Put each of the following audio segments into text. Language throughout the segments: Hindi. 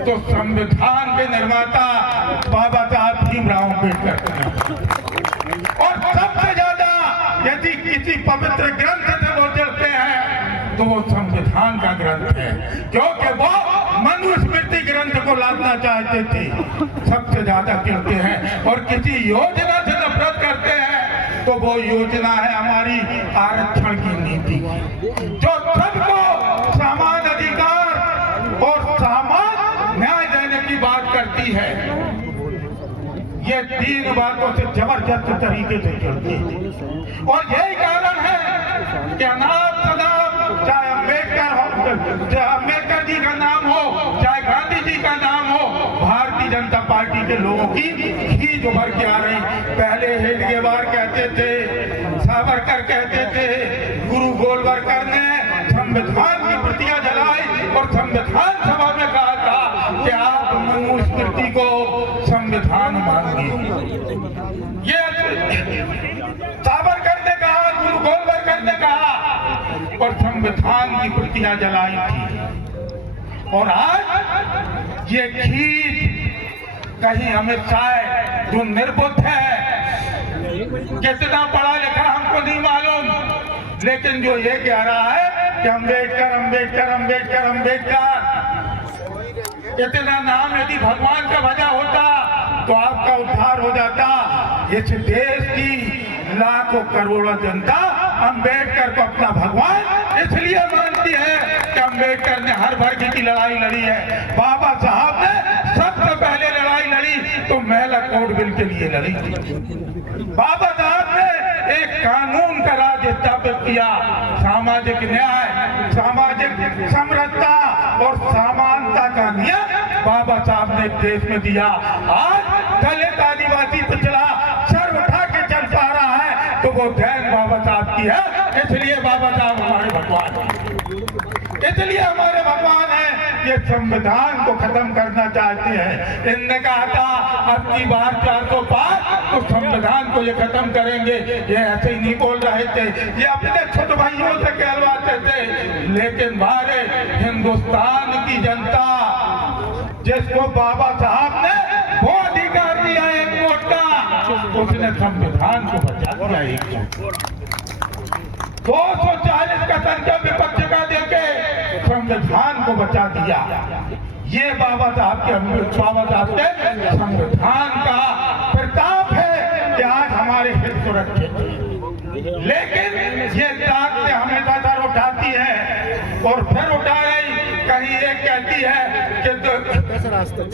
तो संविधान के निर्माता बाबा साहब भीमराव अम्बेडकर थे। और सबसे ज्यादा यदि किसी पवित्र ग्रंथ से वो जलते हैं तो वो संविधान का ग्रंथ है, क्योंकि वो मनुस्मृति ग्रंथ को लादना चाहते थे, सबसे ज्यादा कहते हैं। और किसी योजना से नफरत करते हैं तो वो योजना है हमारी आरक्षण की नीति, जो सबको समान अधिकार और समान न्याय देने की बात करती है। ये तीन बातों से जबरदस्त तरीके से चलती है। और यही कारण है कि अनाप शनाप, चाहे अम्बेडकर हो, चाहे अम्बेडकर जी का नाम हो, चाहे गांधी जी का नाम हो, भारतीय जनता पार्टी के लोगों की खींच उभर के आ रही। पहले हेडगेवार कहते थे, सावरकर कहते थे, गुरु गोलवलकर ने संविधान की प्रतियां जलाई और संविधान सभा में कहा था कि आप मनुस्मृति को संविधान मानिए। ये सावरकर ने कहा, गुरु गोलवलकर ने कहा, और संविधान की प्रतियां जलाई थी। और आज ये खींच कहीं अमित शाह जो निर्बुद्ध है, कितना पढ़ा लिखा हमको नहीं मालूम, लेकिन जो ये कह रहा है कि अम्बेडकर अम्बेडकर अम्बेडकर अम्बेडकर, इतना नाम यदि भगवान का भजा होता तो आपका उद्धार हो जाता। इस देश की लाखों करोड़ों जनता अम्बेडकर को अपना भगवान इसलिए मानती है कि अम्बेडकर ने हर वर्ग की लड़ाई लड़ी है। बाबा साहब ने सबसे पहले लड़ाई लड़ी तो महिला कोड बिल के लिए लड़ी। बाबा साहब ने एक कानून का राज स्थापित किया, सामाजिक न्याय, सामाजिक समरसता और समानता का नियम बाबा साहब ने देश में दिया। आज दलित आदिवासी पिछड़ा सर उठा के चल पा रहा है तो वो देन बाबा साहब की है, इसलिए बाबा साहब हमारे भगवान हैं, इसलिए हमारे भगवान हैं। ये संविधान को खत्म करना चाहते हैं। इनने कहा था अब की बार 400 पार तो संविधान को ये खत्म करेंगे। ये ऐसे ही नहीं बोल रहे थे, ये अपने छोटे भाइयों से कहलवाते थे, लेकिन हमारे हिंदुस्तान की जनता जिसको बाबा साहब ने वो अधिकार दिया एक वोट का, उसने संविधान को बचा दिया एक वोट। 240 का संख्या विपक्ष का देके संविधान को बचा दिया। ये बाबा साहब के संविधान का प्रताप है कि आज हमारे हित सुरक्षित हैं। लेकिन ये ताकतें हमेशा सर उठाती है और फिर उठा रही। कहीं एक कहती है कि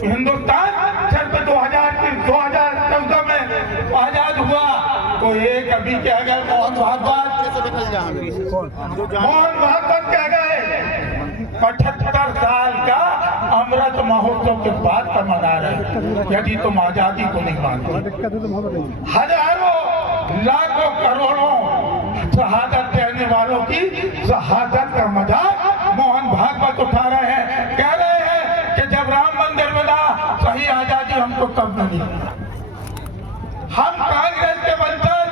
हिंदुस्तान सिर्फ 2014 में आजाद हुआ, तो एक अभी कह गए मोहन भागवत कह गए 75 साल का अमृत महोत्सव के बाद का मना रहे। यदि तुम आजादी को नहीं मानते, हजारों लाखों करोड़ों शहादत देने वालों की शहादत का मजाक मोहन भागवत उठा रहे हैं। कह रहे हैं कि जब राम मंदिर बना सही आजादी हमको तब नहीं। हम कांग्रेस के वंशज,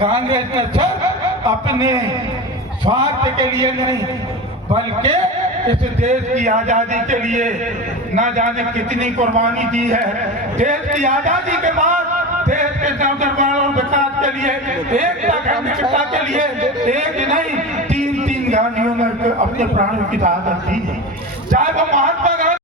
कांग्रेस ने सिर्फ अपने स्वार्थ के लिए नहीं बल्कि इस देश की आजादी के लिए न जाने कितनी कुर्बानी दी है। देश की आजादी के बाद देश के नौजवानों और विकास के लिए, एकता अखंडता के लिए एक नहीं 3 गांधियों ने अपने प्राणों की शहादत दी। चाहे वो महात्मा